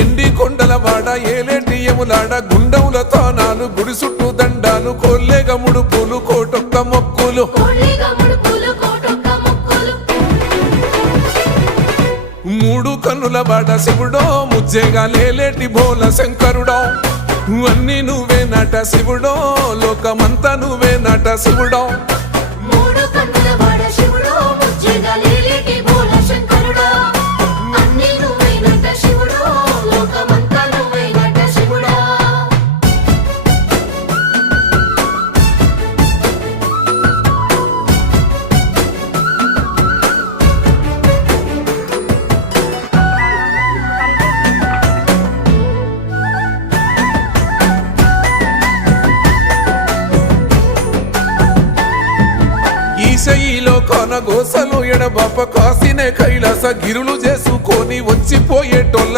ఎండి కొండలవాడ ఏలేటి యములాడ గుండముల తానాలు గుడి చుట్టూ దండాలు కొల్లేగ ముడుపులు కోటొక్క మొక్కులు మూడు కన్నుల బాట శివుడో ముజ్జేగా లేలేటి బోల శంకరుడో అన్నీ నువ్వే నట శివుడో లోకమంతా నువ్వే నట శివుడో ఈశయిలో కొనగోసలు ఎడబాప కాసినే కైలాస గిరులు చేసుకొని వచ్చిపోయేటోళ్ళ